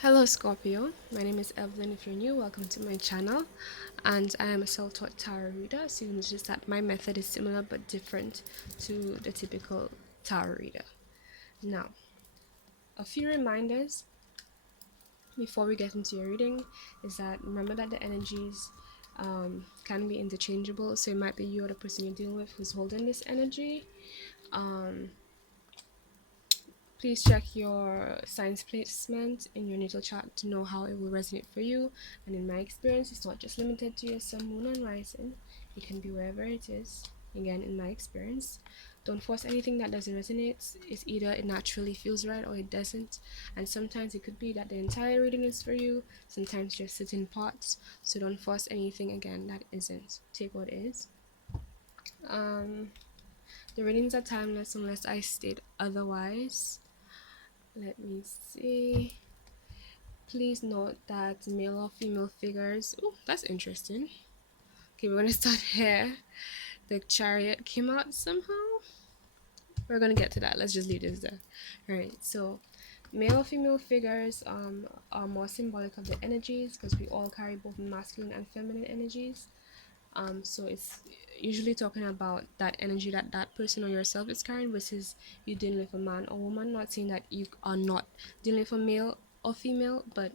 Hello Scorpio, my name is Evelyn. If you're new, welcome to my channel, and I am a self-taught tarot reader. So you notice that my method is similar but different to the typical tarot reader. Now, a few reminders before we get into your reading is that remember that the energies can be interchangeable. So it might be you or the person you're dealing with who's holding this energy. Um, Please check your signs placement in your natal chart to know how it will resonate for you. And in my experience, it's not just limited to your sun, moon, and rising. It can be wherever it is. Again, in my experience, don't force anything that doesn't resonate. It's either it naturally feels right or it doesn't. And sometimes it could be that the entire reading is for you. Sometimes just certain parts. So don't force anything again that isn't. Take what is. Um, the readings are timeless unless I state otherwise. Let me see. Please note that male or female figures. Oh, that's interesting. Okay, we're gonna start here. The chariot came out somehow. We're gonna get to that. Let's just leave this there. Alright, so male or female figures are more symbolic of the energies because we all carry both masculine and feminine energies. So it's usually talking about that energy that that person or yourself is carrying versus you dealing with a man or woman. Not saying that you are not dealing with a male or female, but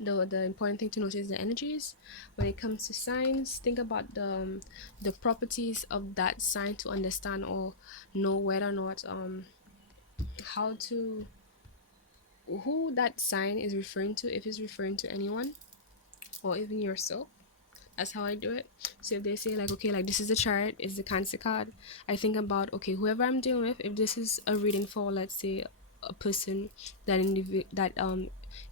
the important thing to notice is the energies. When it comes to signs, think about the properties of that sign to understand or know whether or not how to who that sign is referring to, if it's referring to anyone or even yourself. That's how I do it. So if they say like, okay, like this is the chart, is the Cancer card, I think about, okay, whoever I'm dealing with, if this is a reading for, let's say, a person that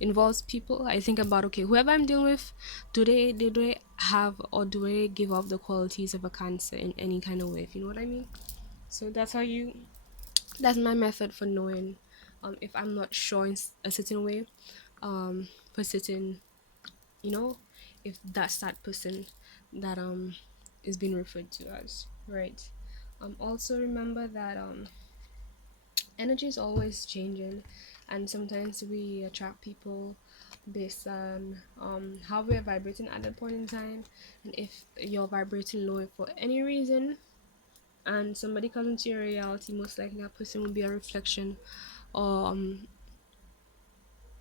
involves people, I think about, okay, whoever I'm dealing with, do they have or do they give off the qualities of a Cancer in any kind of way, if you know what I mean. So that's my method for knowing if I'm not sure in a certain way, for certain, you know, if that's that person that is being referred to as, right. Also remember that energy is always changing, and sometimes we attract people based on how we're vibrating at that point in time. And if you're vibrating low for any reason and somebody comes into your reality, most likely that person will be a reflection, or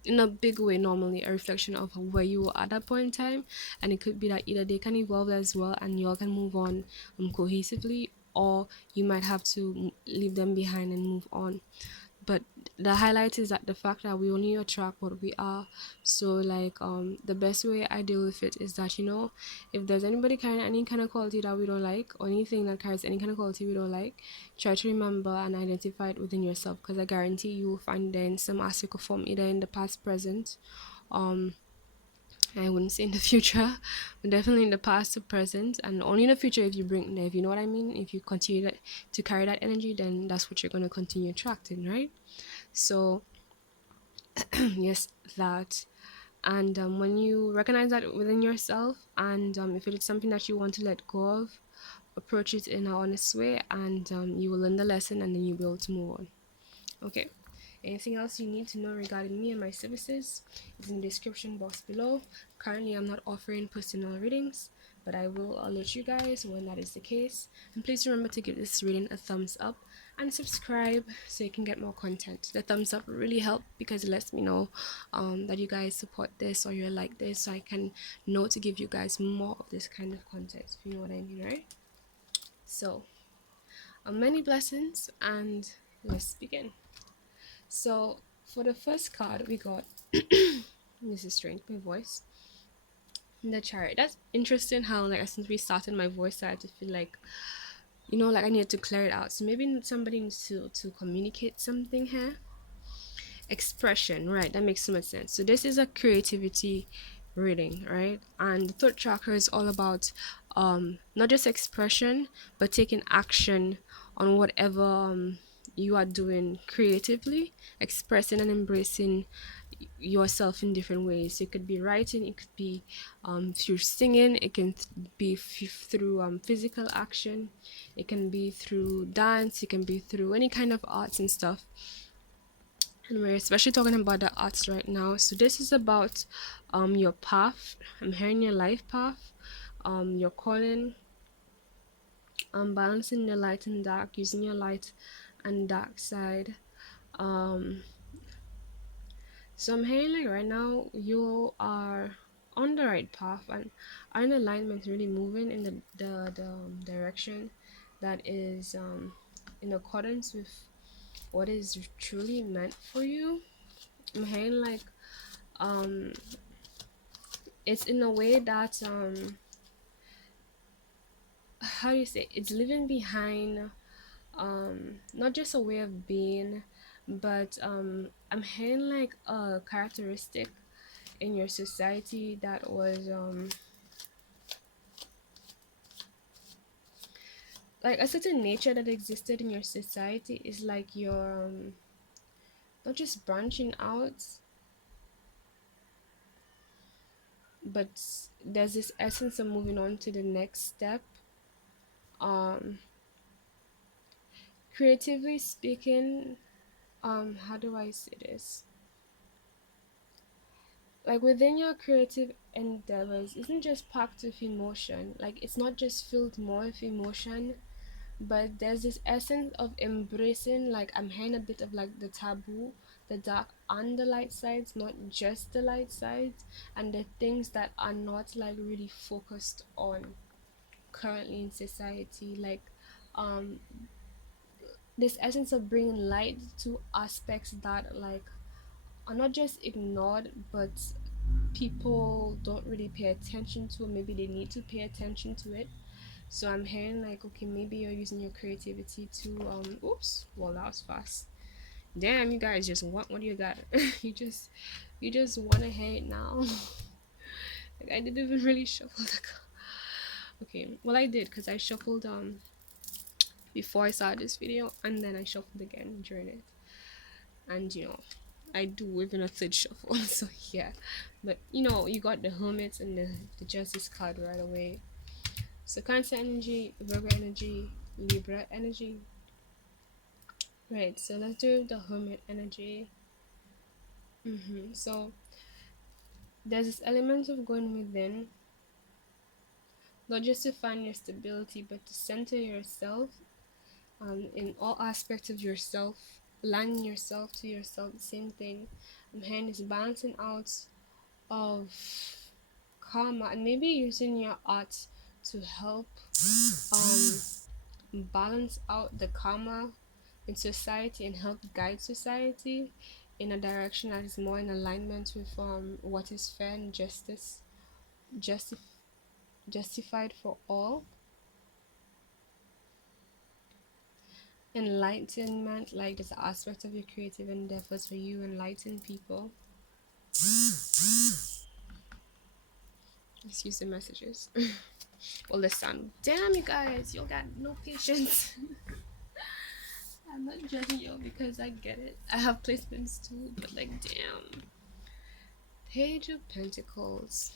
in a big way, normally a reflection of where you were at that point in time. And it could be that either they can evolve as well and you all can move on cohesively, or you might have to leave them behind and move on. But the highlight is that the fact that we only attract what we are. So like the best way I deal with it is that, you know, if there's anybody carrying any kind of quality that we don't like, or anything that carries any kind of quality we don't like, try to remember and identify it within yourself, because I guarantee you will find it in some aspect or form, either in the past, present, um I wouldn't say in the future, but definitely in the past to present, and only in the future if you bring, if you know what I mean. If you continue to carry that energy, then that's what you're going to continue attracting, right? So yes, that. And when you recognize that within yourself, and if it is something that you want to let go of, approach it in an honest way, and you will learn the lesson, and then you'll be able to move on. Okay. Anything else you need to know regarding me and my services is in the description box below. Currently, I'm not offering personal readings, but I will alert you guys when that is the case. And please remember to give this reading a thumbs up and subscribe so you can get more content. The thumbs up really help because it lets me know that you guys support this or you like this, so I can know to give you guys more of this kind of content, if you know what I mean, right? So, many blessings, and let's begin. So for the first card we got, this is strange, my voice. The chariot. That's interesting how like since we started, my voice started to feel like, you know, like I needed to clear it out. So maybe somebody needs to communicate something here. Expression, right? That makes so much sense. So this is a creativity reading, right? And the third chakra is all about not just expression, but taking action on whatever you are doing creatively, expressing and embracing yourself in different ways. It could be writing, it could be through singing, it can be through physical action, it can be through dance, it can be through any kind of arts and stuff. And we're especially talking about the arts right now. So this is about your path. I'm hearing your life path, your calling, balancing the light and dark, using your light and dark side. Um, so I'm hearing like right now you are on the right path and are in alignment, really moving in the direction that is in accordance with what is truly meant for you. I'm hearing like um it's in a way that how do you say, it's living behind not just a way of being, but I'm hearing like a characteristic in your society that was like a certain nature that existed in your society is like you're not just branching out, but there's this essence of moving on to the next step. um Creatively speaking, how do I say this, like within your creative endeavors isn't just packed with emotion, like it's not just filled more with emotion, but there's this essence of embracing, like I'm hearing a bit of like the taboo, the dark and the light sides, not just the light sides, and the things that are not like really focused on currently in society, like um this essence of bringing light to aspects that like are not just ignored, but people don't really pay attention to, or maybe they need to pay attention to it. So I'm hearing like, okay, maybe you're using your creativity to oops, well that was fast. Damn, you guys just want what you got. You just want to hate now. Like I didn't even really shuffle the card. Okay, well I did because I shuffled before I started this video, and then I shuffled again during it. And I do even a third shuffle. So yeah, but you got the hermits and the justice card right away. So Cancer energy, Virgo energy, Libra energy. Right, so let's do the hermit energy. So there's this element of going within, not just to find your stability, but to center yourself in all aspects of yourself, aligning yourself to yourself, the same thing. And hand is balancing out of karma, and maybe using your art to help balance out the karma in society and help guide society in a direction that is more in alignment with what is fair and justi- justified for all. Enlightenment, like this aspect of your creative endeavors for you enlighten people. Let's use the messages. Well, listen, damn you guys, you got no patience. I'm not judging you because I get it. I have placements too, but like, damn. Page of Pentacles.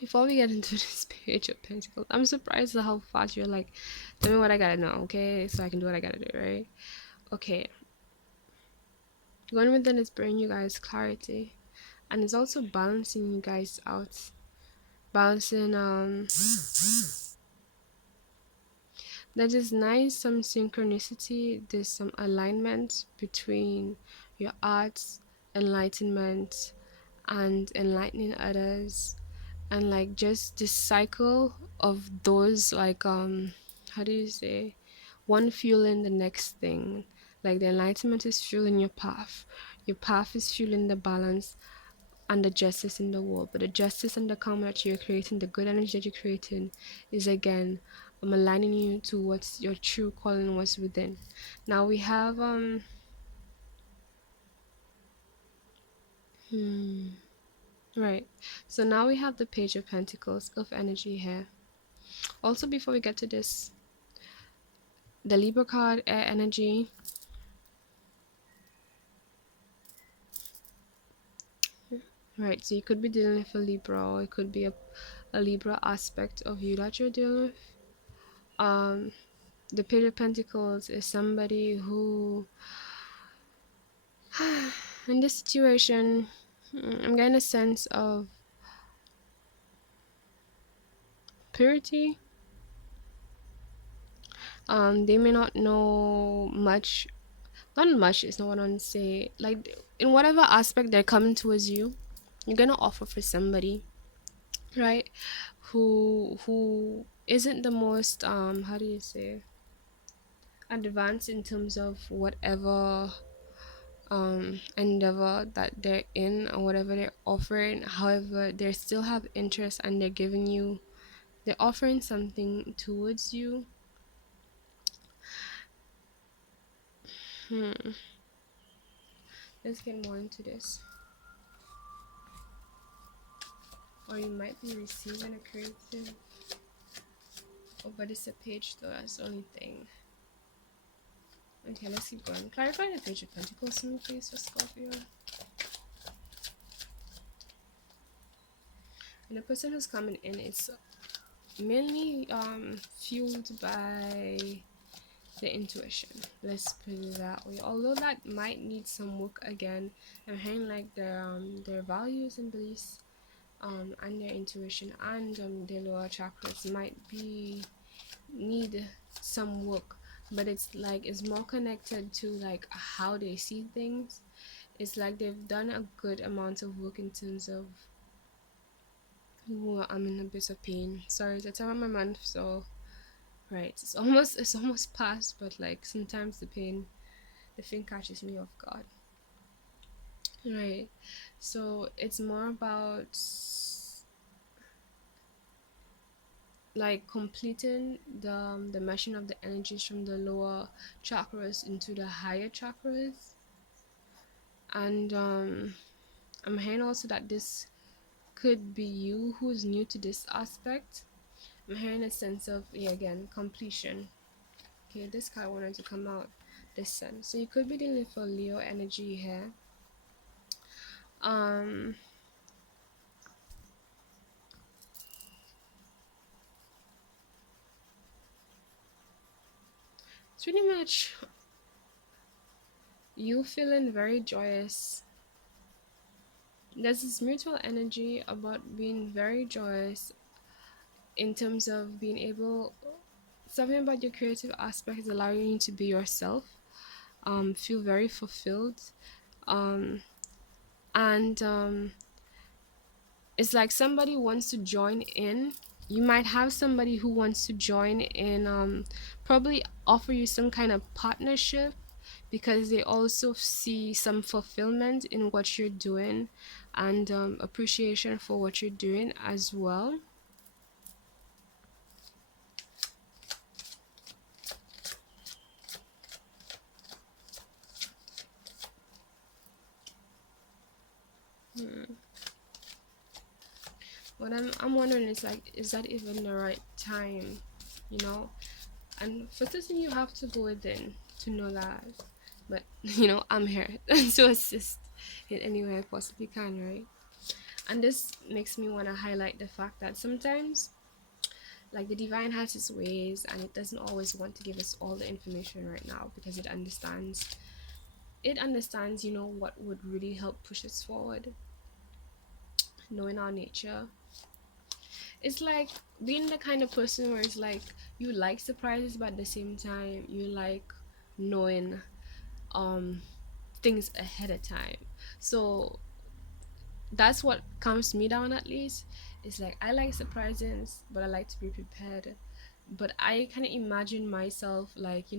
Before we get into this Page of Pentacles, I'm surprised at how fast you're like, tell me what I gotta know, okay? So I can do what I gotta do, right? Okay. Going within is bringing you guys clarity. And it's also balancing you guys out. Balancing, there is nice some synchronicity, there's some alignment between your arts, enlightenment, and enlightening others, and like just this cycle of those like how do you say, one fueling the next thing. Like the enlightenment is fueling your path is fueling the balance and the justice in the world, but the justice and the karma that you're creating, the good energy that you're creating, is again aligning you to what's your true calling was within. Now we have right, so now we have the Page of Pentacles of energy here. Also, before we get to this, the Libra card, air energy. Right, so you could be dealing with a Libra, or it could be a Libra aspect of you that you're dealing with. The Page of Pentacles is somebody who In this situation, I'm getting a sense of purity. They may not know much. Not much is not what I want to say. Like in whatever aspect they're coming towards you, you're gonna offer for somebody, right? Who isn't the most how do you say, advanced in terms of whatever endeavor that they're in or whatever they're offering. However, they still have interest and they're offering something towards you. Hmm. Let's get more into this. Or you might be receiving a creative. Oh, but it's a page though, that's the only thing. Okay, let's keep going. Clarify the page of Pentacles to me, please, for Scorpio. And the person who's coming in is mainly fueled by the intuition. Let's put it that way. Although that might need some work again. I'm hearing like their values and beliefs and their intuition and their lower chakras might be need some work, but it's like it's more connected to like how they see things. It's like they've done a good amount of work in terms of, ooh, I'm in a bit of pain. Sorry, it's the time of my month, so right. It's almost past, but like sometimes the thing catches me off guard. Right. So it's more about like completing the meshing of the energies from the lower chakras into the higher chakras. And I'm hearing also that this could be you who's new to this aspect. I'm hearing a sense of, yeah, again, completion. Okay, this card wanted to come out, this sun. So you could be dealing with a Leo energy here. Um, it's pretty much you feeling very joyous. There's this mutual energy about being very joyous in terms of being able, something about your creative aspect is allowing you to be yourself, feel very fulfilled, um, and it's like somebody wants to join in. You might have somebody who wants to join in, probably offer you some kind of partnership because they also see some fulfillment in what you're doing and appreciation for what you're doing as well. What I'm wondering is like, is that even the right time, you know? And for certain, you have to go within to know that. But I'm here to assist in any way I possibly can, right? And this makes me want to highlight the fact that sometimes, like, the divine has its ways, and it doesn't always want to give us all the information right now because it understands. It understands, what would really help push us forward. Knowing our nature, it's like being the kind of person where it's like you like surprises, but at the same time you like knowing um things ahead of time. So that's what calms me down, at least. It's like I like surprises, but I like to be prepared. But I kind of imagine myself like,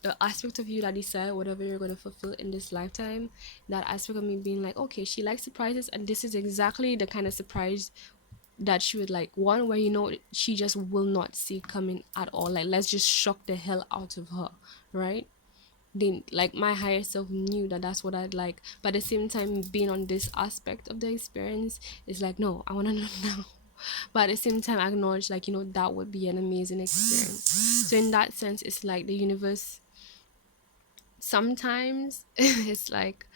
the aspect of you that decide whatever you're going to fulfill in this lifetime. That aspect of me being like, okay, she likes surprises, and this is exactly the kind of surprise that she would like, one where she just will not see coming at all. Like, let's just shock the hell out of her, right? Then like my higher self knew that that's what I'd like, but at the same time, being on this aspect of the experience is like, no, I want to know now. But at the same time, I acknowledge, like, that would be an amazing experience. So in that sense, it's like the universe sometimes it's like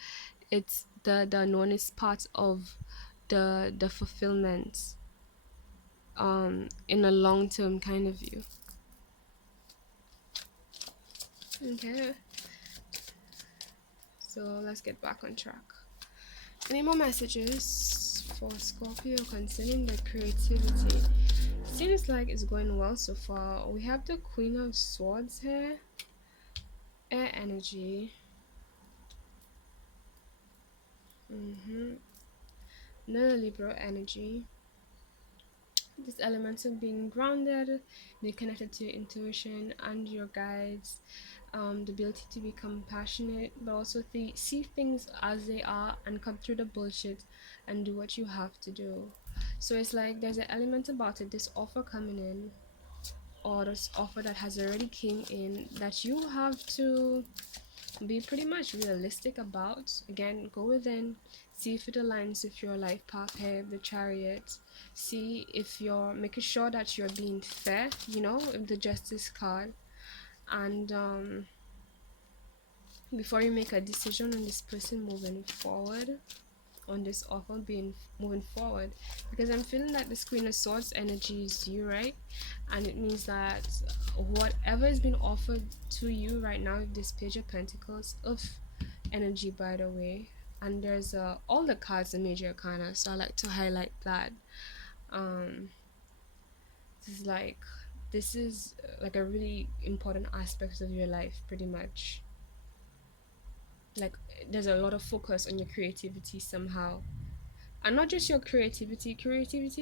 it's the unknown is part of the fulfillment in a long term kind of view. Okay, So let's get back on track. Any more messages for Scorpio concerning the creativity? Seems like it's going well so far. We have the Queen of Swords here, air energy. Mm-hmm. Another Libra energy. This element of being grounded, being connected to your intuition and your guides, the ability to be compassionate, but also see things as they are and cut through the bullshit and do what you have to do. So it's like there's an element about it, this offer coming in, or this offer that has already came in, that you have to be pretty much realistic about. Again, go within, see if it aligns with your life path here, the chariot. See if you're making sure that you're being fair, with the justice card. And before you make a decision on this person moving forward, on this offer being moving forward, because I'm feeling that this Queen of Swords energy is you, right? And it means that whatever is being offered to you right now with this Page of Pentacles of energy, by the way, and there's all the cards are major arcana, so I like to highlight that. um this is like like a really important aspect of your life, pretty much. Like, there's a lot of focus on your creativity somehow, and not just your creativity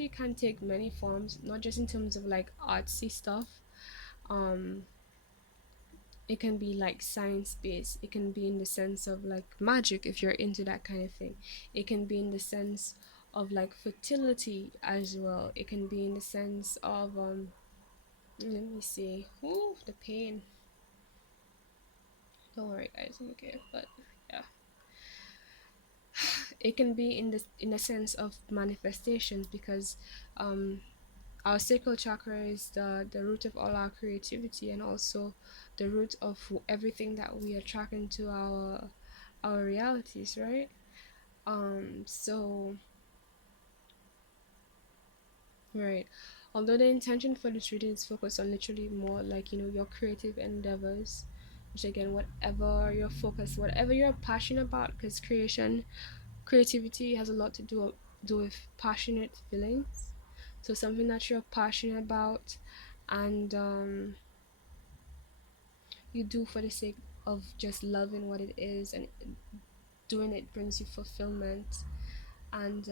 can take many forms, not just in terms of like artsy stuff. um it can be like science based, it can be in the sense of like magic if you're into that kind of thing, it can be in the sense of like fertility as well, it can be in the sense of let me see. Ooh, the pain. Don't worry guys, I'm okay. But yeah, it can be in the sense of manifestations, because um our sacral chakra is the root of all our creativity, and also the root of everything that we attract into our realities, right? So right, although the intention for this reading is focused on literally more like, your creative endeavors, which again, whatever your focus, whatever you're passionate about, because creativity has a lot to do with passionate feelings. So something that you're passionate about, and you do for the sake of just loving what it is, and doing it brings you fulfillment. And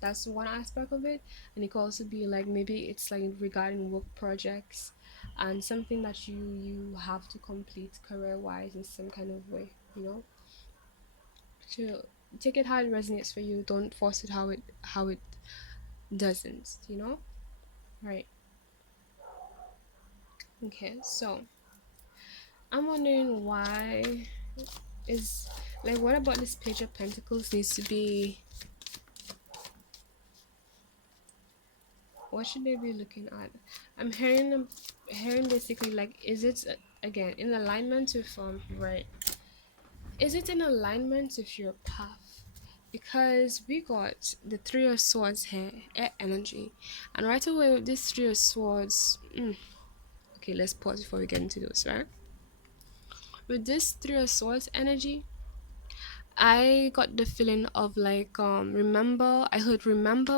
that's one aspect of it. And it could also be like, maybe it's like regarding work projects and something that you have to complete career wise in some kind of way, so take it how it resonates for you, don't force it how it doesn't, right? Okay, so I'm wondering why is, like, what about this Page of Pentacles needs to be, what should they be looking at? I'm hearing basically like, is it again in alignment with right, is it in alignment with your path? Because we got the Three of Swords here, air energy, and right away with this Three of Swords, okay, let's pause before we get into those, right? With this Three of Swords energy, I got the feeling of like, remember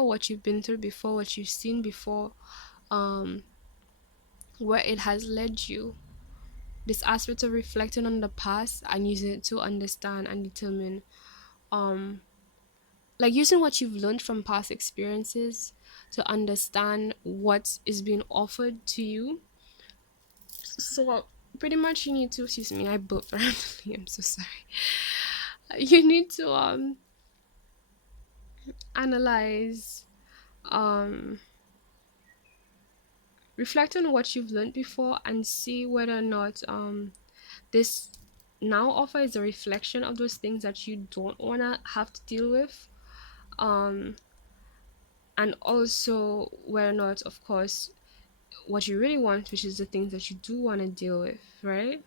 what you've been through before, what you've seen before, um where it has led you. This aspect of reflecting on the past and using it to understand and determine, um like using what you've learned from past experiences to understand what is being offered to you. So pretty much you need to, excuse me, I burped randomly, I'm so sorry. You need to analyze, um reflect on what you've learned before, and see whether or not this now offer is a reflection of those things that you don't want to have to deal with, um and also whether or not, of course, what you really want, which is the things that you do want to deal with, right?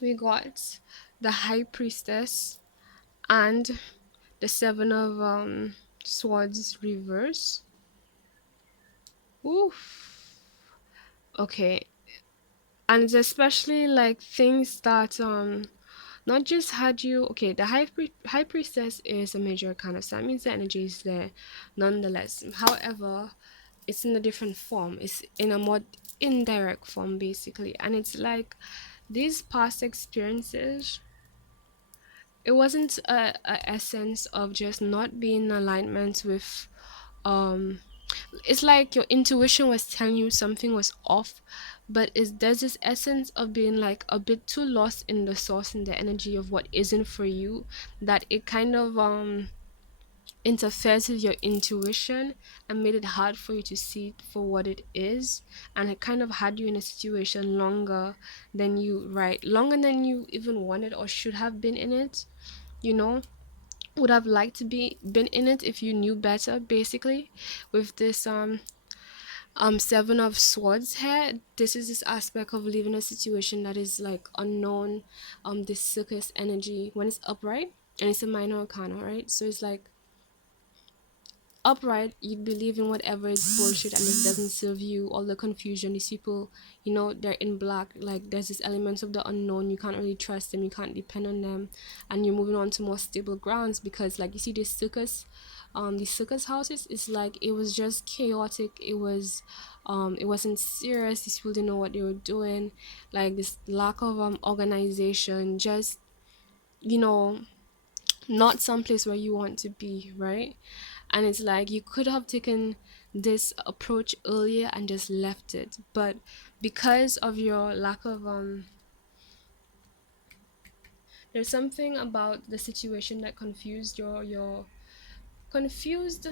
We got the High Priestess and the Seven of Swords reverse. Oof. Okay, and it's especially like things that Not just had you, okay, the high priestess is a major arcana, so that means the energy is there nonetheless. However, it's in a different form. It's in a more indirect form, basically. And it's like these past experiences, it wasn't a essence of just not being in alignment with, um it's like your intuition was telling you something was off, but there's this essence of being like a bit too lost in the source and the energy of what isn't for you, that it kind of interferes with your intuition and made it hard for you to see it for what it is. And it kind of had you in a situation longer than you even wanted or should have been in it, you know. Would have liked to be been in it if you knew better, basically. With this seven of swords here, this is this aspect of leaving a situation that is like unknown. This circus energy when it's upright, and it's a minor arcana, right? So it's like upright, you'd believe in whatever is bullshit and it doesn't serve you. All the confusion, these people, they're in black. Like there's this element of the unknown. You can't really trust them. You can't depend on them, and you're moving on to more stable grounds because, like, you see this circus, these circus houses. It's like it was just chaotic. It wasn't serious. These people didn't know what they were doing. Like this lack of organization. Just you know not someplace where you want to be, right? And it's like you could have taken this approach earlier and just left it, but because of your lack of there's something about the situation that confused your confused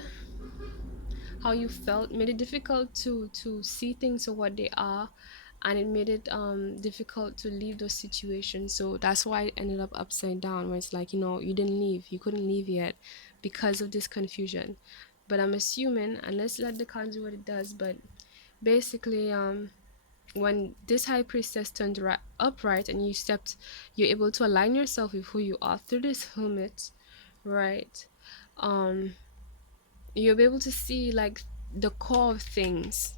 how you felt, made it difficult to see things for what they are, and it made it difficult to leave those situations. So that's why it ended up upside down, where it's like, you didn't leave, you couldn't leave yet because of this confusion. But I'm assuming, and let's let the card do what it does, but basically when this high priestess turned upright and you're able to align yourself with who you are through this hermit, right? um you'll be able to see like the core of things,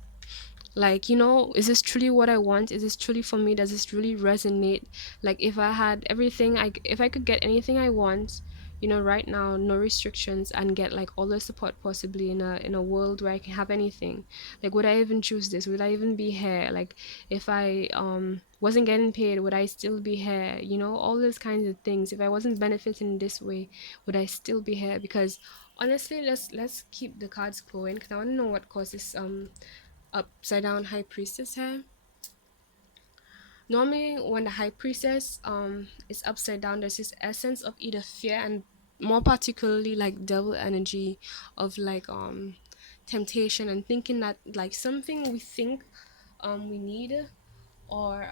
like, is this truly what I want? Is this truly for me? Does this really resonate? Like, if I had everything, if I could get anything I want, right now, no restrictions, and get like all the support possibly in a world where I can have anything, like, would I even choose this? Would I even be here? Like, if I wasn't getting paid, would I still be here? All those kinds of things. If I wasn't benefiting this way, would I still be here? Because honestly, let's keep the cards going, because I want to know what causes upside down high priestess here. Normally when the high priestess is upside down, there's this essence of either fear, and more particularly like devil energy of like temptation, and thinking that like something we think we need, or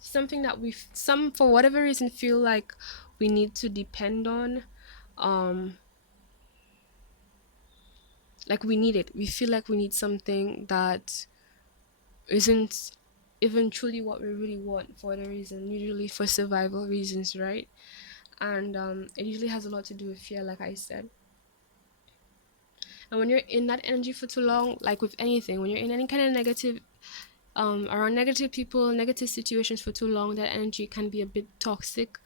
something that some for whatever reason feel like we need to depend on, um like we need it, we feel like we need something that isn't even truly what we really want, for the reason, usually for survival reasons, right? And it usually has a lot to do with fear, like I said. And when you're in that energy for too long, like with anything, when you're in any kind of negative, around negative people, negative situations for too long, that energy can be a bit toxic.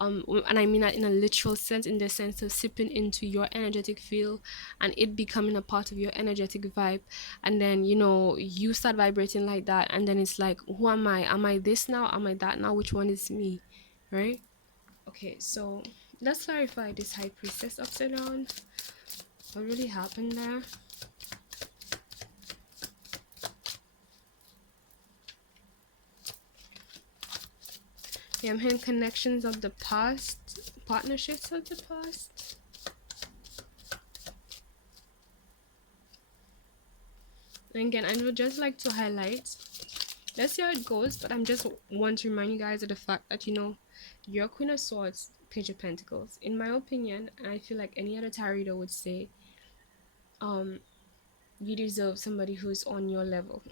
And I mean that in a literal sense, in the sense of sipping into your energetic field and it becoming a part of your energetic vibe. And then, you start vibrating like that. And then it's like, who am I? Am I this now? Am I that now? Which one is me? Right? Okay, so let's clarify this high priestess upside down. What really happened there? Yeah, I'm hearing connections of the past, partnerships of the past. And again, I would just like to highlight, let's see how it goes, but I'm just want to remind you guys of the fact that, you're Queen of Swords, Page of Pentacles. In my opinion, and I feel like any other tarot reader would say, um, you deserve somebody who's on your level.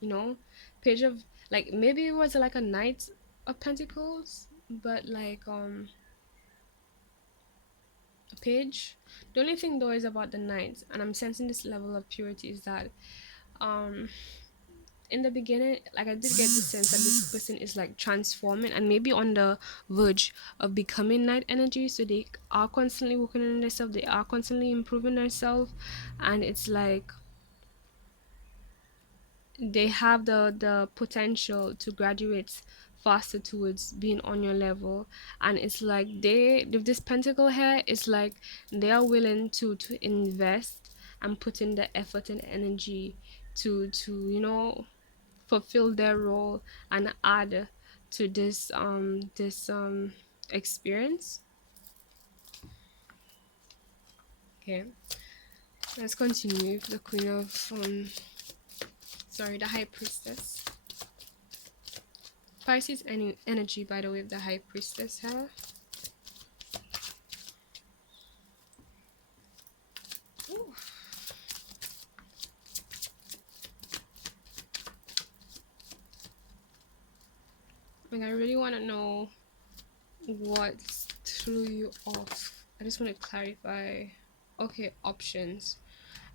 you know, Page of, like, maybe it was like a Knight of Pentacles, but like a page. The only thing though is about the Knights, and I'm sensing this level of purity is that um in the beginning, like I did get the sense that this person is like transforming and maybe on the verge of becoming night energy. So they are constantly working on themselves, they are constantly improving themselves, and it's like they have the potential to graduate faster towards being on your level. And it's like they with this pentacle here, it's like they are willing to invest and put in the effort and energy to fulfill their role and add to this experience. Okay, let's continue with the queen of sorry, the high priestess. Pisces energy, by the way, of the high priestess here. Ooh. Like, I really want to know what threw you off. I just want to clarify. Okay, options.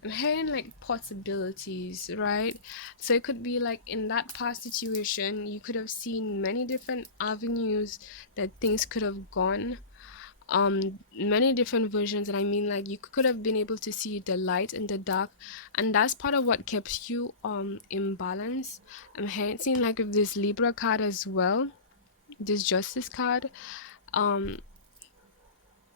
I'm hearing like possibilities, right? So it could be like in that past situation, you could have seen many different avenues that things could have gone. Many different versions, and I mean like you could have been able to see the light and the dark, and that's part of what keeps you in balance. I'm seeing like with this Libra card as well, this Justice card. um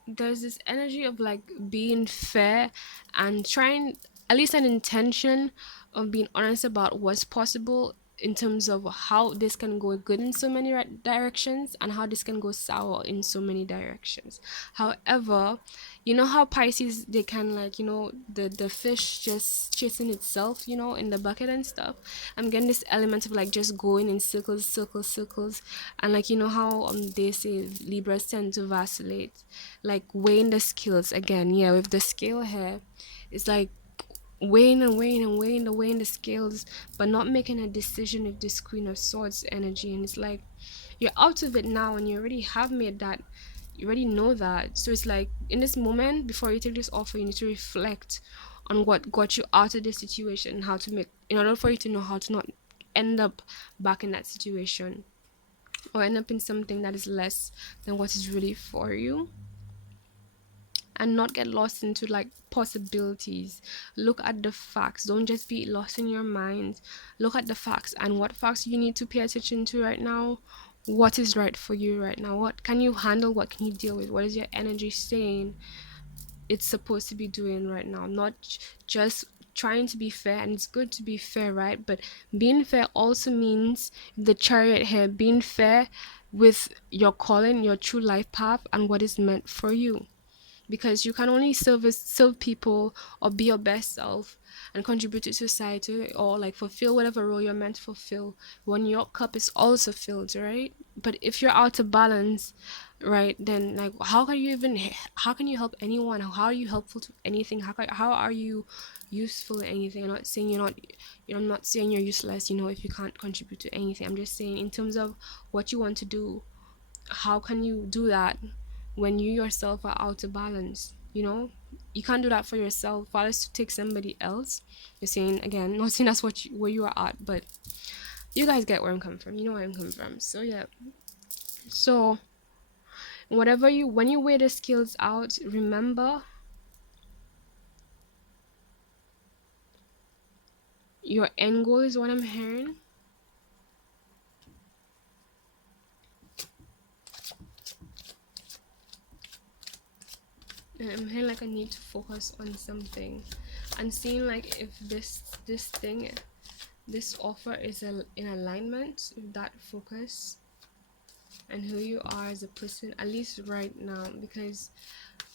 there's this energy of like being fair and trying, at least an intention of being honest about what's possible in terms of how this can go good in so many directions and how this can go sour in so many directions. However, you know how Pisces, they can like, the fish just chasing itself, in the bucket and stuff. I'm getting this element of like just going in circles, circles, circles. And like, how they say Libras tend to vacillate, like weighing the scales again. Yeah, with the scale here, it's like weighing and weighing and weighing the scales, but not making a decision with this Queen of Swords energy. And it's like you're out of it now, and you already have made that. You already know that. So it's like in this moment, before you take this offer, you need to reflect on what got you out of this situation, and how to make, in order for you to know how to not end up back in that situation, or end up in something that is less than what is really for you. And not get lost into like possibilities. Look at the facts, don't just be lost in your mind. Look at the facts, and what facts you need to pay attention to right now. What is right for you right now? What can you handle? What can you deal with? What is your energy saying it's supposed to be doing right now? Not just trying to be fair, and it's good to be fair, right? But being fair also means the Chariot here, being fair with your calling, your true life path, and what is meant for you. Because you can only serve people or be your best self and contribute to society, or like fulfill whatever role you're meant to fulfill, when your cup is also filled, right? But if you're out of balance, right, then like how can you help anyone? How are you helpful to anything? How are you useful in anything? I'm not saying you're not, I'm not saying you're useless, if you can't contribute to anything. I'm just saying in terms of what you want to do, how can you do that when you yourself are out of balance? You can't do that for yourself. Fathers to take somebody else. You're saying, again, not saying that's where you are at, but you guys get where I'm coming from. You know where I'm coming from. So yeah. So when you weigh the skills out, remember your end goal is what I'm hearing. And I'm hearing like I need to focus on something, and seeing like if this offer is in alignment with that focus and who you are as a person, at least right now. Because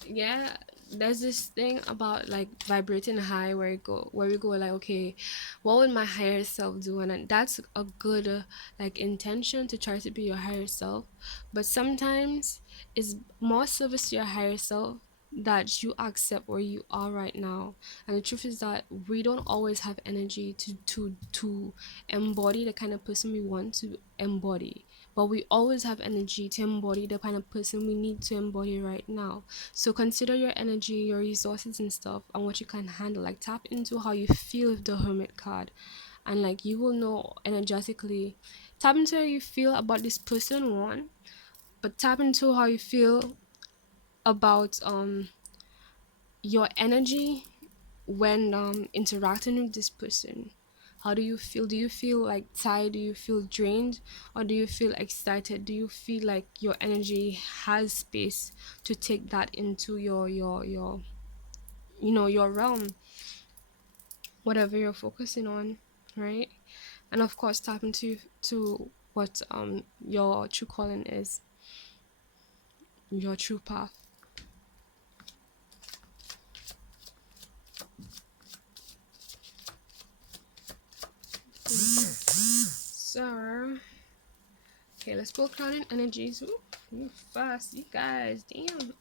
yeah, there's this thing about like vibrating high, where we go like, okay, what would my higher self do? And that's a good like intention to try to be your higher self. But sometimes it's more service to your higher self that you accept where you are right now. And the truth is that we don't always have energy to embody the kind of person we want to embody, but we always have energy to embody the kind of person we need to embody right now. So consider your energy, your resources and stuff, and what you can handle. Like tap into how you feel with the Hermit card. and like you will know energetically. Tap into how you feel about this person, one, but tap into how you feel about your energy when interacting with this person. How do you feel? Do you feel like tired? Do you feel drained? Or do you feel excited? Do you feel like your energy has space to take that into your your realm, whatever you're focusing on, right? And of course tap into to what your true calling is, your true path. So okay, let's pull crowning energies. Ooh, you fast, you guys, damn.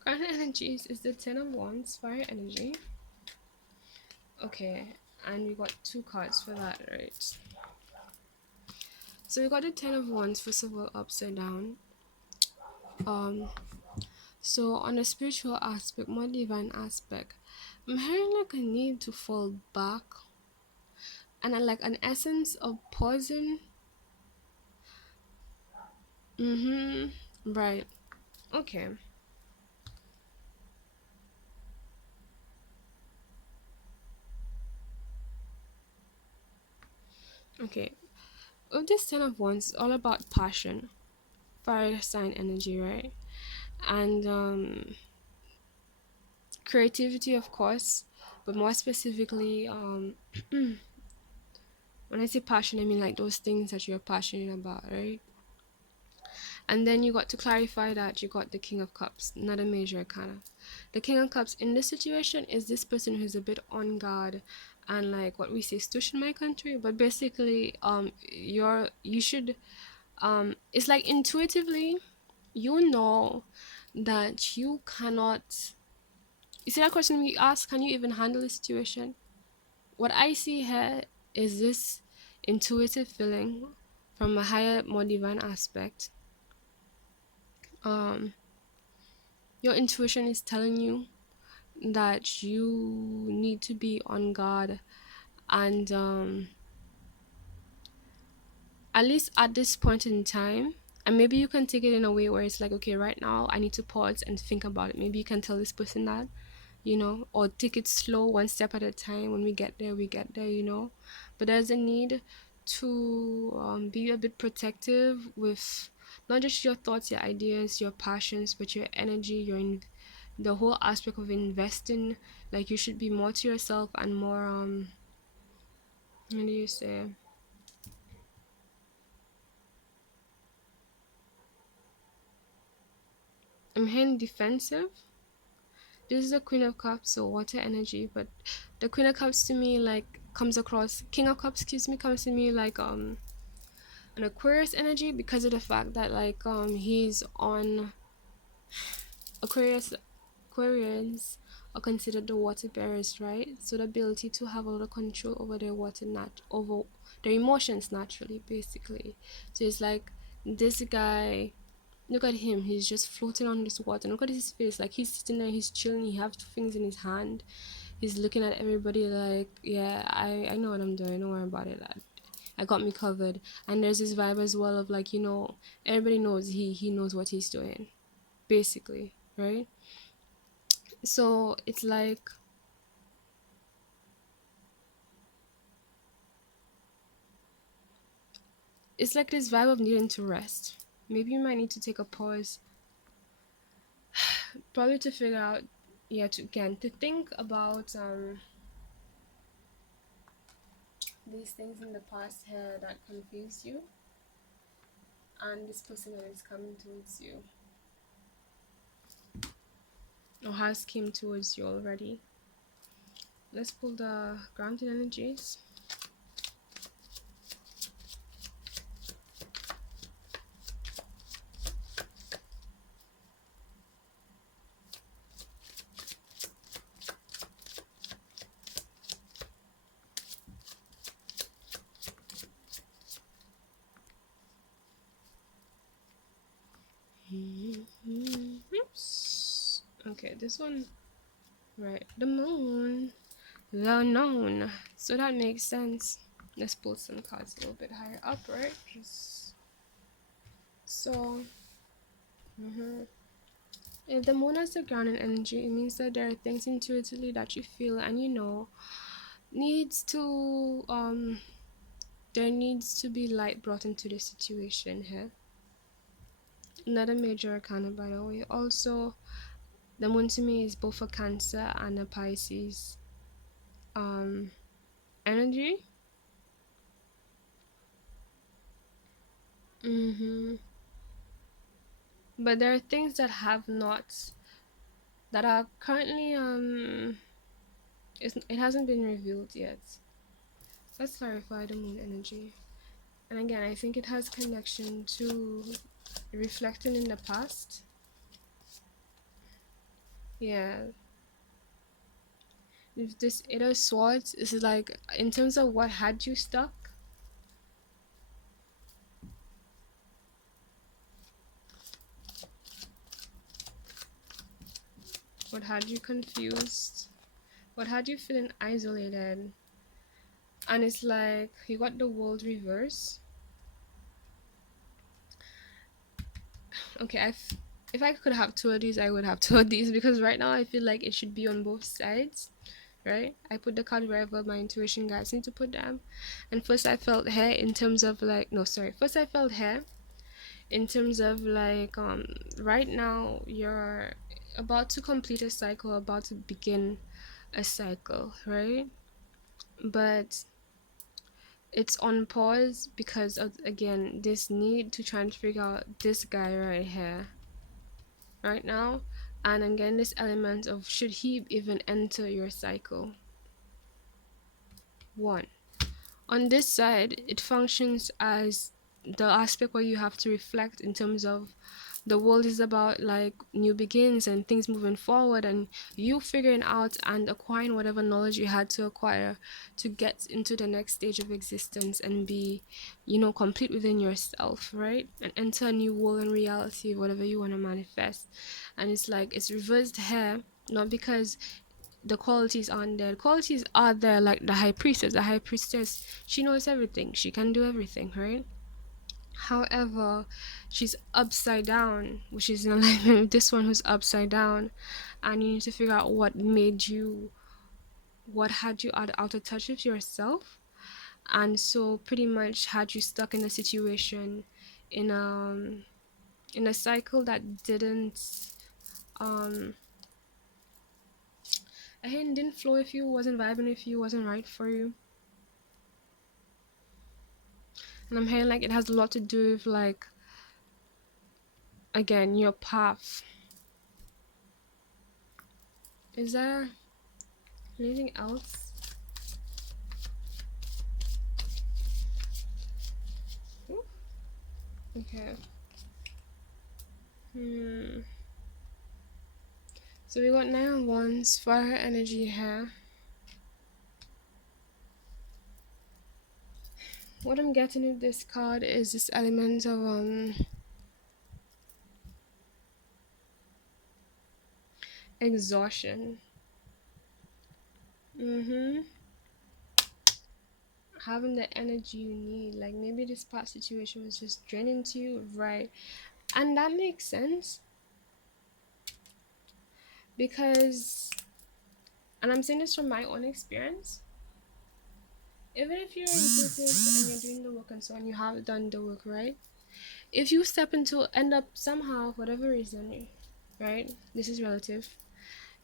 Crowning energies is the 10 of Wands, fire energy. Okay, and we got two cards for that, right? So we got the 10 of Wands, first of all, upside down. um so on the spiritual aspect, more divine aspect, I'm hearing like a need to fall back, and like an essence of pausing. Right. Okay. Okay. Well, this 10 of Wands is all about passion, fire sign energy, right? And creativity, of course, but more specifically, when I say passion, I mean like those things that you're passionate about, right? And then you got to clarify that you got the King of Cups, not a major arcana. The King of Cups in this situation is this person who's a bit on guard and like what we say stush in my country, but basically you should it's like intuitively you know that you cannot. You see that question we ask, can you even handle the situation? What I see here is this intuitive feeling from a higher, more divine aspect. Um, your intuition is telling you that you need to be on guard, and at least at this point in time, and maybe you can take it in a way where it's like, okay, right now I need to pause and think about it. Maybe you can tell this person that, or take it slow, one step at a time. When we get there, we get there, but there's a need to be a bit protective with not just your thoughts, your ideas, your passions, but your energy, the whole aspect of investing. Like you should be more to yourself and more what do you say, I'm hearing defensive. This is the Queen of Cups, so water energy, but the Queen of Cups to me like comes across, King of Cups, excuse me, comes to me like an Aquarius energy, because of the fact that like he's on Aquarius. Aquarians are considered the water bearers, right? So the ability to have a lot of control over their water, not over their emotions naturally, basically. So it's like this guy, look at him, he's just floating on this water. Look at his face, like he's sitting there, he's chilling, he have two things in his hand. He's looking at everybody like, yeah, I know what I'm doing, don't worry about it. I got me covered. And there's this vibe as well of like, everybody knows he knows what he's doing, basically, right? So it's like this vibe of needing to rest. Maybe you might need to take a pause, probably to figure out, yeah, to think about these things in the past here that confuse you, and this person that is coming towards you or has came towards you already. Let's pull the grounded energies. Oops. Okay, this one, right? The moon. the unknown. So that makes sense. Let's pull some cards a little bit higher up, right? Just so. Mhm. If the moon has the grounding energy, it means that there are things intuitively that you feel and you know needs to there needs to be light brought into the situation here. Not a major arcana, by the way. Also, the moon to me is both a Cancer and a Pisces um energy. Mm-hmm. But there are things that have not that are currently it hasn't been revealed yet. Let's clarify the moon energy. And again, I think it has connection to reflecting in the past. Yeah, if this Eight of Swords is like in terms of what had you stuck, what had you confused, what had you feeling isolated, and it's like you got the world reverse. Okay, if I could have two of these, I would have two of these because right now I feel like it should be on both sides, right? I put the card wherever my intuition guides me to put them. And first I felt hair in terms of like no sorry. First I felt hair in terms of like right now you're about to complete a cycle, about to begin a cycle, right? But it's on pause because of again this need to try and figure out this guy right here right now, and again this element of should he even enter your cycle. One, on this side it functions as the aspect where you have to reflect in terms of the world is about like new begins and things moving forward and you figuring out and acquiring whatever knowledge you had to acquire to get into the next stage of existence and be, you know, complete within yourself, right? And enter a new world and reality of whatever you want to manifest. And it's like it's reversed here, not because the qualities aren't there. The qualities are there, like the high priestess. The high priestess, she knows everything. She can do everything, right? However, she's upside down, which is in alignment with this one who's upside down. And you need to figure out what made you, what had you out of touch with yourself. And so pretty much had you stuck in a situation in in a cycle that didn't um again didn't flow with you, wasn't vibing with you, wasn't right for you. And I'm hearing like it has a lot to do with like again your path. Is there anything else? Ooh, okay. So we got 9 of Wands, fire energy here. What I'm getting with this card is this element of exhaustion. Mm-hmm. Having the energy you need. Like maybe this past situation was just draining to you, right? And that makes sense because, and I'm saying this from my own experience, even if you're intuitive and you're doing the work and so on, you have done the work, right? If you step into end up somehow, for whatever reason, right? This is relative.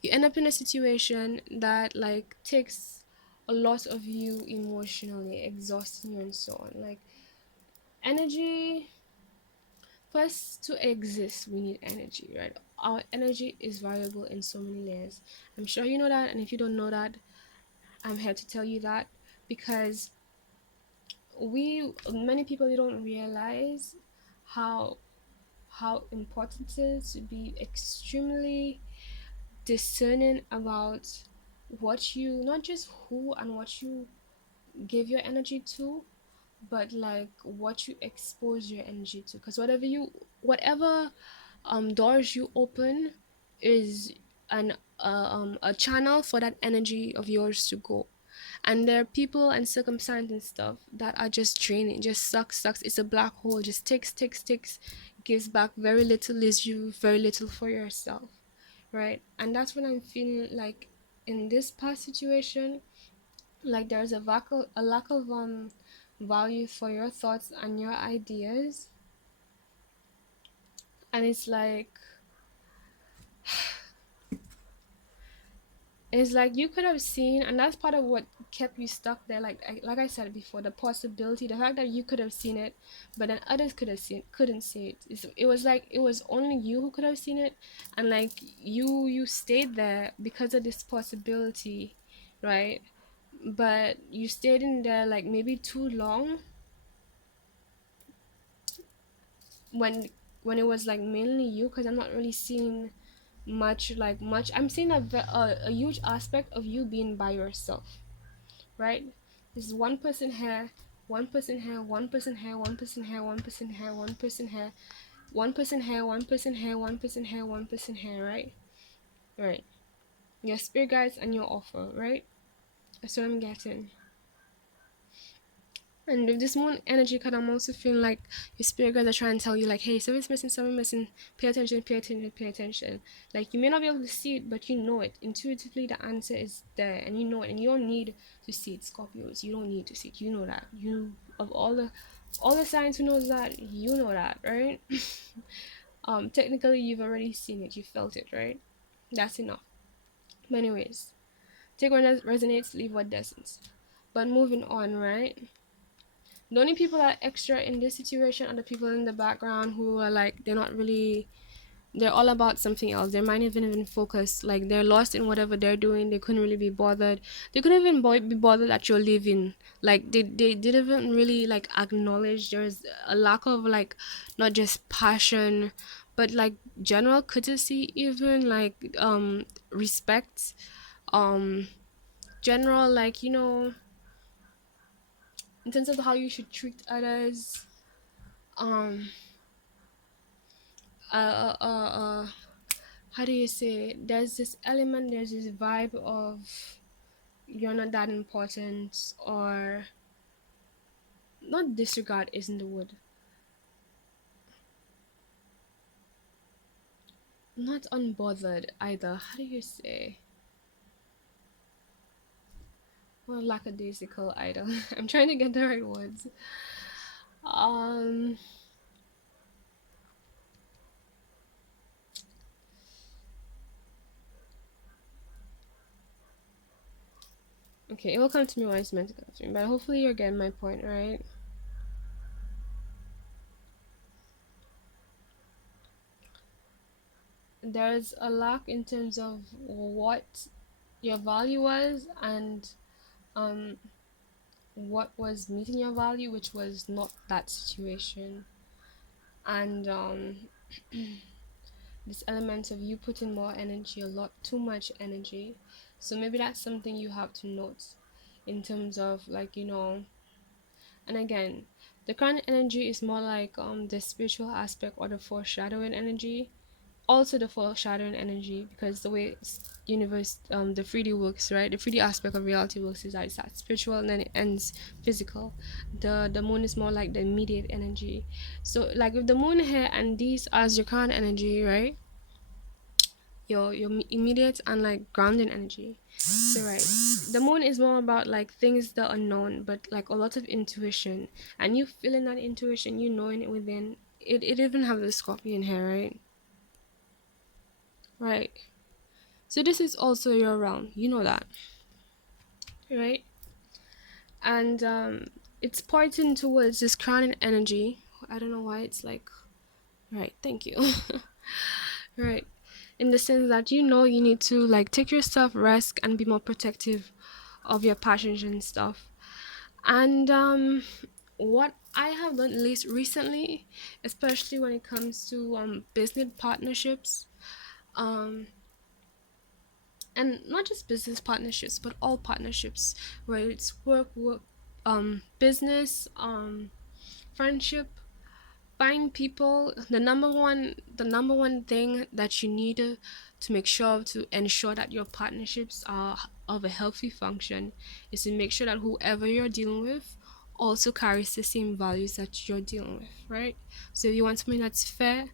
You end up in a situation that like takes a lot of you emotionally, exhausting you and so on. Like energy, first to exist, we need energy, right? Our energy is valuable in so many layers. I'm sure you know that, and if you don't know that, I'm here to tell you that because we many people they don't realize how important it is to be extremely discerning about what you not just who and what you give your energy to, but like what you expose your energy to, because whatever doors you open is an a channel for that energy of yours to go. And there are people and circumstances and stuff that are just draining, just sucks. It's a black hole, just takes, gives back very little, leaves you very little for yourself, right? And that's when I'm feeling like in this past situation, like there's a lack of value for your thoughts and your ideas. And it's like you could have seen, and that's part of what kept you stuck there. Like I said before, the possibility, the fact that you could have seen it, but then others couldn't see it. It was like it was only you who could have seen it, and like you stayed there because of this possibility, right? But you stayed in there like maybe too long, when it was like mainly you, because I'm not really seeing much. I'm seeing a huge aspect of you being by yourself, right? There's one person here, one person here, one person here, one person here, one person here, one person here, one person here, one person here, one person here, one person here, right? Right. Your spirit guides and your offer, right? That's what I'm getting. And with this moon energy card, I'm also feeling like your spirit guides are trying to tell you, like, hey, something's missing. Pay attention, pay attention, pay attention. Like, you may not be able to see it, but you know it. Intuitively, the answer is there, and you know it. And you don't need to see it, Scorpios. You don't need to see it. You know that. You, of all the signs who knows that, you know that, right? Technically, you've already seen it. You felt it, right? That's enough. But anyways, take what resonates, leave what doesn't. But moving on, right? The only people that are extra in this situation are the people in the background who are like, they're not really, they're all about something else. Their mind isn't even focused. Like, they're lost in whatever they're doing. They couldn't really be bothered. They couldn't even be bothered that you're living. Like, they didn't even really like acknowledge there's a lack of like, not just passion, but like general courtesy, even like respect, um general, like, in terms of how you should treat others. um uh, uh, uh, uh, how do you say? There's this element, there's this vibe of you're not that important, or not disregard isn't the word. Not unbothered either. How do you say? Well, lackadaisical either. I'm trying to get the right words. Um. Okay, it will come to me when it's meant to come to me, but hopefully you're getting my point, right? There's a lack in terms of what your value was, and um what was meeting your value, which was not that situation. And this element of you putting more energy, a lot too much energy. So maybe that's something you have to note in terms of, like, and again, the current energy is more like the spiritual aspect or the foreshadowing energy, also the foreshadowing energy, because the way universe, the 3D works, right? The 3D aspect of reality works is that it starts spiritual and then it ends physical. The moon is more like the immediate energy. So like with the moon here and these as your current energy, right? Your immediate and like grounding energy. So right, the moon is more about like things that are known, but like a lot of intuition, and you feeling that intuition, you knowing it within it. It even have the scorpion here, right? Right. So this is also your realm, you know that, right? And it's pointing towards this crowning energy. I don't know why it's like, right, thank you. Right. In the sense that you need to like take your stuff, rest, and be more protective of your passions and stuff. And what I have done, at least recently, especially when it comes to business partnerships, um and not just business partnerships, but all partnerships, whether it's work, business, friendship, buying people. The number one thing that you need to make sure to ensure that your partnerships are of a healthy function is to make sure that whoever you're dealing with also carries the same values that you're dealing with, right? So if you want something that's fair,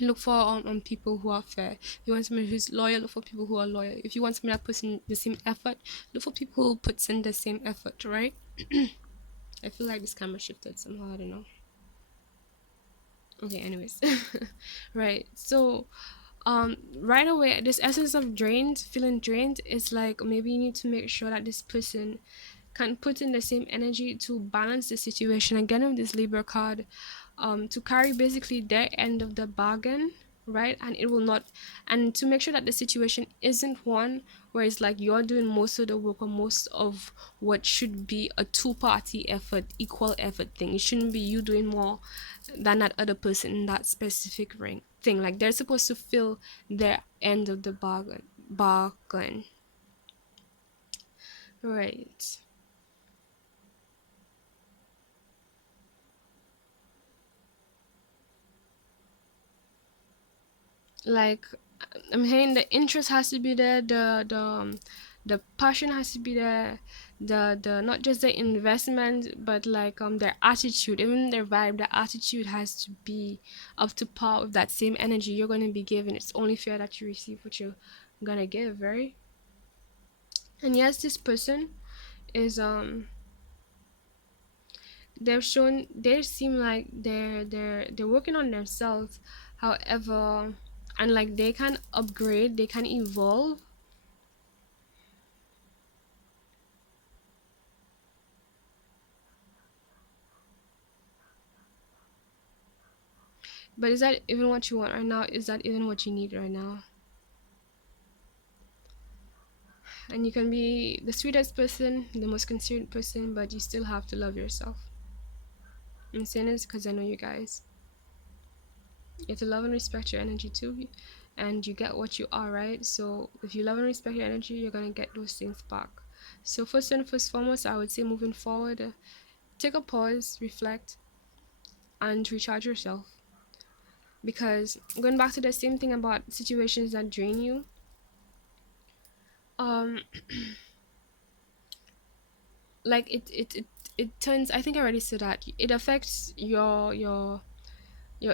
look for people who are fair. If you want someone who's loyal, look for people who are loyal. If you want someone that puts in the same effort, look for people who puts in the same effort, right? I feel like this camera shifted somehow, I don't know. Okay, anyways. Right. So right away, this essence of drained, feeling drained, is like maybe you need to make sure that this person can put in the same energy to balance the situation again with this Libra card, to carry basically their end of the bargain, right? And it will not, and to make sure that the situation isn't one where it's like you're doing most of the work or most of what should be a two-party effort, equal effort thing. It shouldn't be you doing more than that other person in that specific ring thing. Like they're supposed to fill their end of the bargain, right? Like I'm saying, the interest has to be there, the passion has to be there, the not just the investment, but like their attitude, even their vibe, their attitude has to be up to par with that same energy you're gonna be giving. It's only fair that you receive what you're gonna give, right? And yes, this person is they've shown, they seem like they're working on themselves, however, and like they can upgrade, they can evolve. But is that even what you want right now? Is that even what you need right now? And you can be the sweetest person, the most considerate person, but you still have to love yourself. I'm saying this because I know you guys. You have to love and respect your energy too, and you get what you are, right? So if you love and respect your energy, you're gonna get those things back. So first and first foremost, I would say moving forward, take a pause, reflect, and recharge yourself. Because going back to the same thing about situations that drain you, um, like it turns, I think I already said that it affects your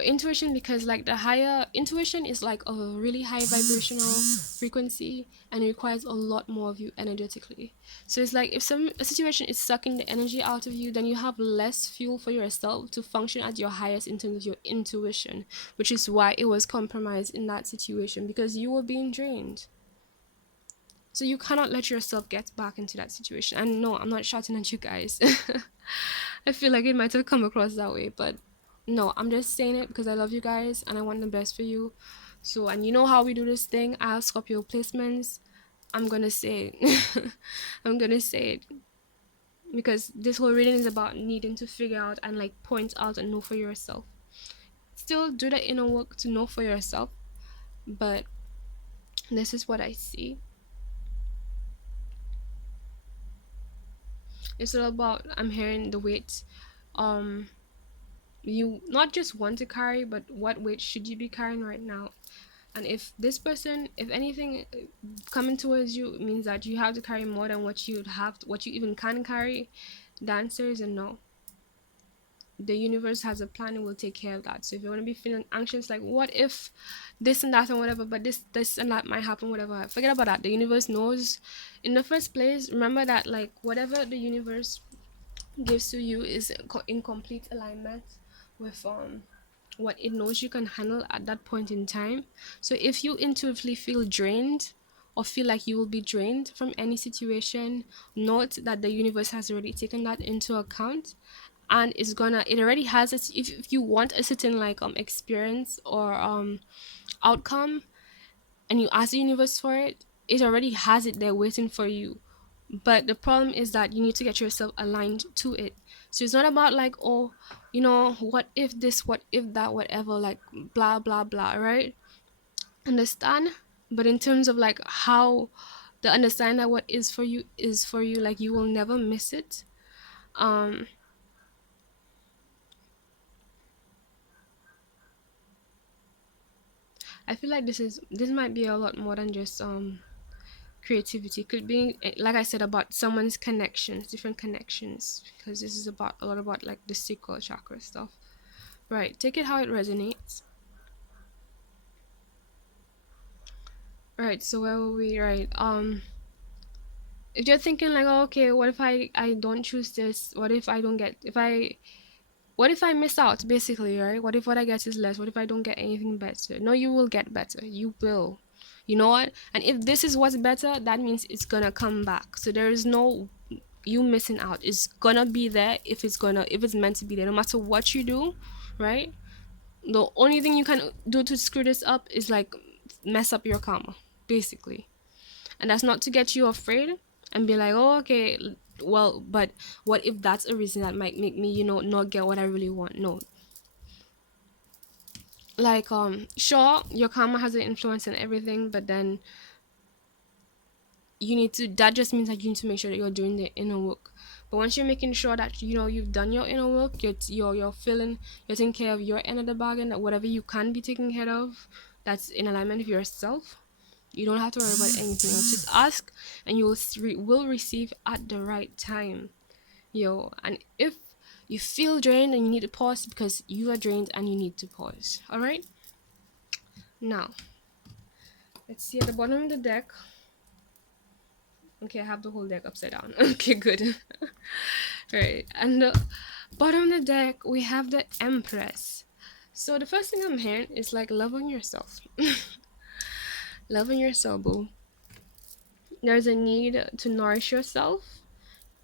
intuition, because like the higher intuition is like a really high vibrational frequency, and it requires a lot more of you energetically. So it's like if a situation is sucking the energy out of you, then you have less fuel for yourself to function at your highest in terms of your intuition, which is why it was compromised in that situation, because you were being drained. So you cannot let yourself get back into that situation. And no, I'm not shouting at you guys. I feel like it might have come across that way, but no, I'm just saying it because I love you guys and I want the best for you. So, and you know how we do this thing. I have Scorpio placements. I'm gonna say it. I'm gonna say it because this whole reading is about needing to figure out and like point out and know for yourself. Still do the inner work to know for yourself, but this is what I see. It's all about, I'm hearing the weight um you not just want to carry, but what weight should you be carrying right now. And if this person, if anything, coming towards you means that you have to carry more than what you have, what you even can carry, the answer is a no. The universe has a plan and will take care of that. So if you're going to be feeling anxious, like what if this and that and whatever, but this and that might happen, whatever, forget about that. The universe knows in the first place. Remember that like whatever the universe gives to you is in complete alignment with what it knows you can handle at that point in time. So if you intuitively feel drained or feel like you will be drained from any situation, note that the universe has already taken that into account, and it's gonna, it already has it. If you want a certain like experience or outcome, and you ask the universe for it, it already has it there waiting for you. But the problem is that you need to get yourself aligned to it. So it's not about like, oh, you know, what if this, what if that, whatever, like blah blah blah, right? Understand? But in terms of like how the understand that what is for you, like you will never miss it. um I feel like this might be a lot more than just creativity. Could be like I said about someone's connections, different connections, because this is about a lot about like the sacral chakra stuff. Right. Take it how it resonates. Right. So where were we? Right. If you're thinking like, oh, okay, what if I don't choose this? What if I don't get if I what if I miss out, basically, right? What if what I get is less? What if I don't get anything better? No, you will get better. You will. You know what? And if this is what's better, that means it's gonna come back. So there is no you missing out. It's gonna be there if it's meant to be there. No matter what you do, right? The only thing you can do to screw this up is like mess up your karma, basically. And that's not to get you afraid and be like, oh, okay, well, but what if that's a reason that might make me, not get what I really want? No, like sure, your karma has an influence on everything, but then you need to that just means that you need to make sure that you're doing the inner work. But once you're making sure that you've done your inner work, you're feeling, you're taking care of your end of the bargain, that whatever you can be taking care of, that's in alignment with yourself. You don't have to worry about anything else. Just ask, and you will receive at the right time. And if you feel drained and you need to pause because you are drained and you need to pause. All right. Now, let's see at the bottom of the deck. Okay, I have the whole deck upside down. Okay, good. Right. And the bottom of the deck, we have the Empress. So the first thing I'm hearing is like love on yourself. Love on yourself, boo. There's a need to nourish yourself.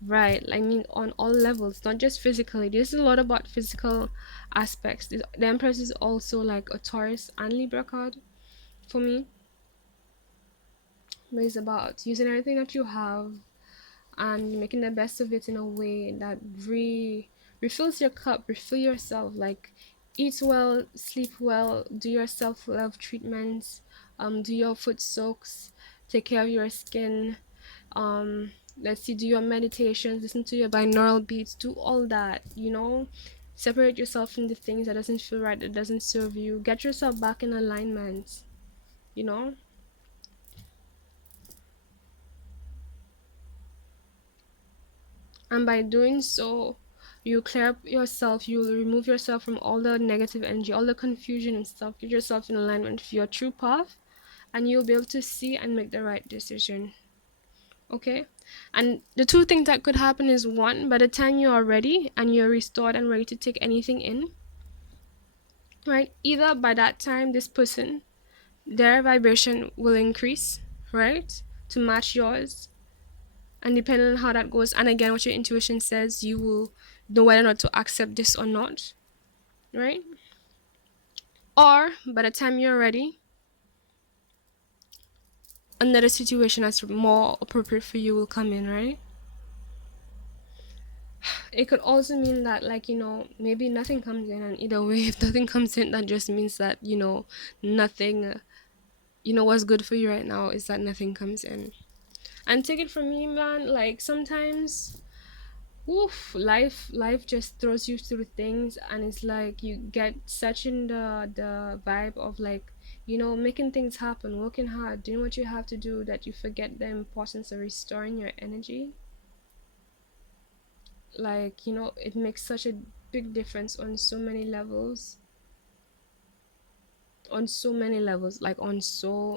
Right. I mean, on all levels, not just physically. This is a lot about physical aspects. The Empress is also like a Taurus and Libra card for me. But it's about using everything that you have and making the best of it in a way that refills your cup, refill yourself. Like, eat well, sleep well, do your self-love treatments, do your foot soaks, take care of your skin, let's see, do your meditations, listen to your binaural beats, do all that, separate yourself from the things that doesn't feel right, that doesn't serve you, get yourself back in alignment, you know and by doing so, you clear up yourself, you remove yourself from all the negative energy, all the confusion and stuff, get yourself in alignment with your true path, and you'll be able to see and make the right decision. Okay. And the two things that could happen is, one, by the time you are ready and you're restored and ready to take anything in, right, either by that time this person, their vibration will increase, right, to match yours, and depending on how that goes, and again what your intuition says, you will know whether or not to accept this or not, right? Or by the time you're ready, another situation that's more appropriate for you will come in, right? It could also mean that, like, maybe nothing comes in, and either way, if nothing comes in, that just means that, nothing, what's good for you right now is that nothing comes in. And take it from me, man, like, sometimes, oof, life just throws you through things, and it's like you get such in the vibe of, like, making things happen, working hard, doing what you have to do, that you forget the importance of restoring your energy. Like, it makes such a big difference on so many levels, like on so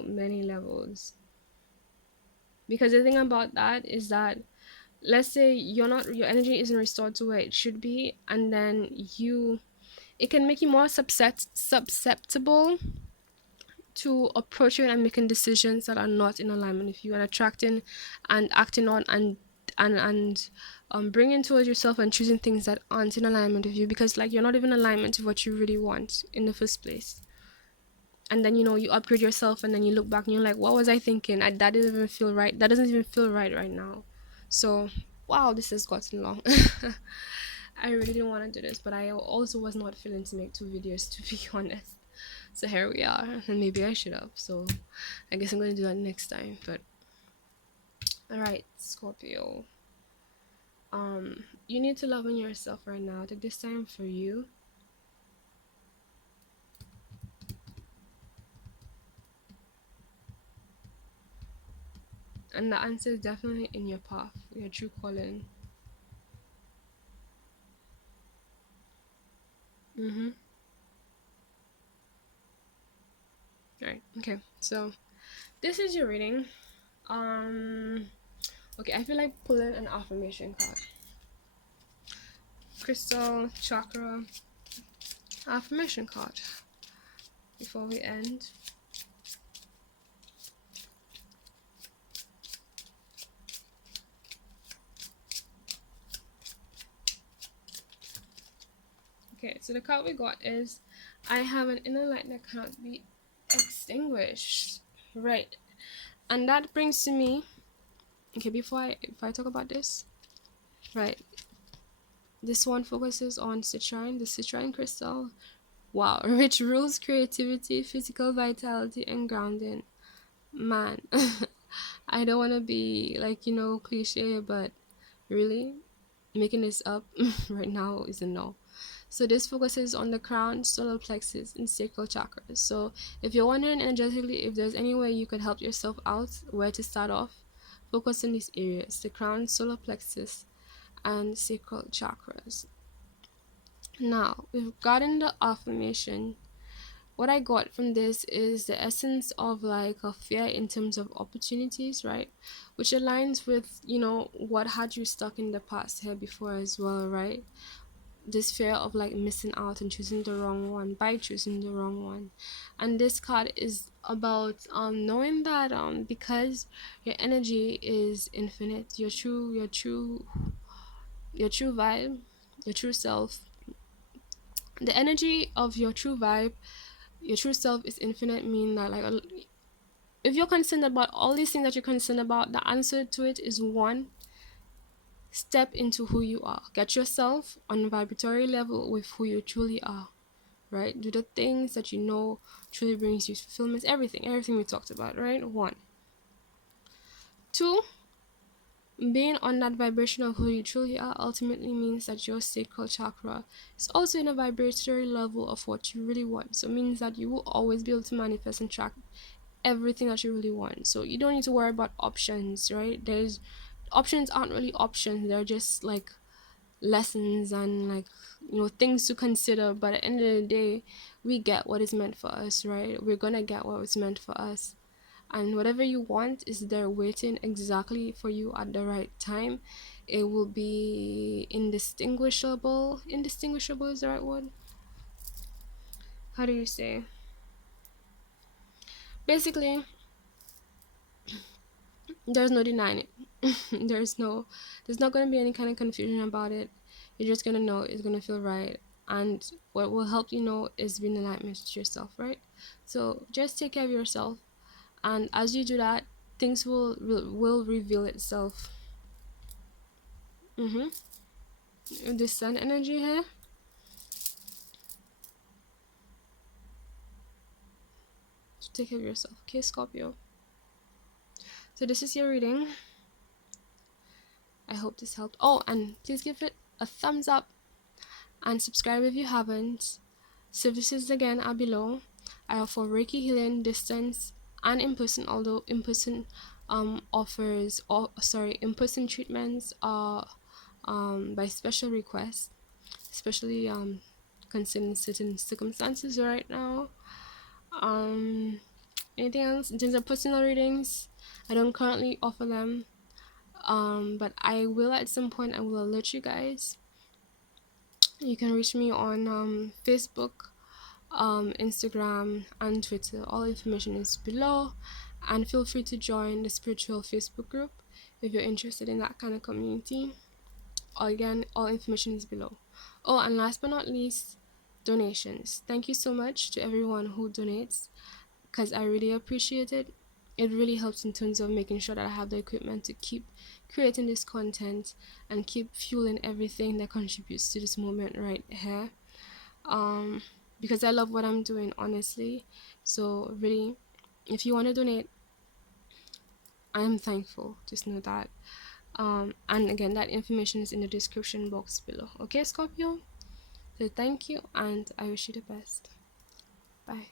many levels. Because the thing about that is that, let's say your energy isn't restored to where it should be, and then it can make you more susceptible to approaching and making decisions that are not in alignment with you, and attracting and acting on and bringing towards yourself and choosing things that aren't in alignment with you, because, like, you're not even in alignment with what you really want in the first place. And then, you upgrade yourself, and then you look back and you're like, what was I thinking? That didn't even feel right. That doesn't even feel right now. So, wow, this has gotten long. I really didn't want to do this, but I also was not feeling to make two videos, to be honest. So here we are, and maybe I should have. So I guess I'm gonna do that next time. But all right, Scorpio. You need to love on yourself right now. Take this time for you. And the answer is definitely in your path, your true calling. Mm-hmm. Right. Okay. So this is your reading. Um. Okay. I feel like pulling an affirmation card. Crystal chakra affirmation card before we end. Okay. So the card we got is, I have an inner light that cannot be extinguished. Right. And that brings to me. Okay. Before I talk about this. Right. This one focuses on citrine, the citrine crystal. Wow, which rules creativity, physical vitality, and grounding. Man, I don't want to be like, cliche, but really, making this up right now is a no. So this focuses on the crown, solar plexus, and sacral chakras. So if you're wondering energetically if there's any way you could help yourself out, where to start off, focus on these areas: the crown, solar plexus, and sacral chakras. Now, we've gotten the affirmation. What I got from this is the essence of like a fear in terms of opportunities, right? Which aligns with, what had you stuck in the past here before as well, right? This fear of like missing out and choosing the wrong one by choosing the wrong one. And this card is about knowing that because your energy is infinite, your true vibe, your true self, the energy of your true self is infinite, meaning that like if you're concerned about all these things that you're concerned about, the answer to it is one: step into who you are, get yourself on a vibratory level with who you truly are, right? Do the things that you know truly brings you fulfillment. Everything we talked about, right? One. Two, being on that vibration of who you truly are ultimately means that your sacral chakra is also in a vibratory level of what you really want. So it means that you will always be able to manifest and track everything that you really want. So you don't need to worry about options, right? There's options aren't really options. They're just like lessons and like, things to consider. But at the end of the day, we get what is meant for us, right? We're gonna get what was meant for us. And whatever you want is there waiting exactly for you at the right time. It will be indistinguishable. Indistinguishable is the right word. How do you say? Basically, there's no denying it. There's not going to be any kind of confusion about it. You're just going to know it's going to feel right. And what will help you know is being in alignment with yourself, right? So just take care of yourself, and as you do that, things will reveal itself. Mm-hmm. The sun energy here. So take care of yourself, okay, Scorpio? So this is your reading. I hope this helped. Oh, and please give it a thumbs up and subscribe if you haven't. Services again are below. I offer Reiki healing, distance, and in person. Although in person offers, or sorry, in person treatments are by special request, especially considering certain circumstances right now. Um, Anything else in terms of personal readings? I don't currently offer them. But I will at some point. I will alert you guys. You can reach me on Facebook, Instagram, and Twitter. All information is below, and feel free to join the spiritual Facebook group if you're interested in that kind of community. Again, all information is below. Oh, and last but not least, donations. Thank you so much to everyone who donates, because I really appreciate it. It really helps in terms of making sure that I have the equipment to keep creating this content and keep fueling everything that contributes to this moment right here. um because I love what I'm doing, honestly. So really, if you want to donate, I am thankful. Just know that. And again, that information is in the description box below, okay, Scorpio? So thank you, and I wish you the best. Bye.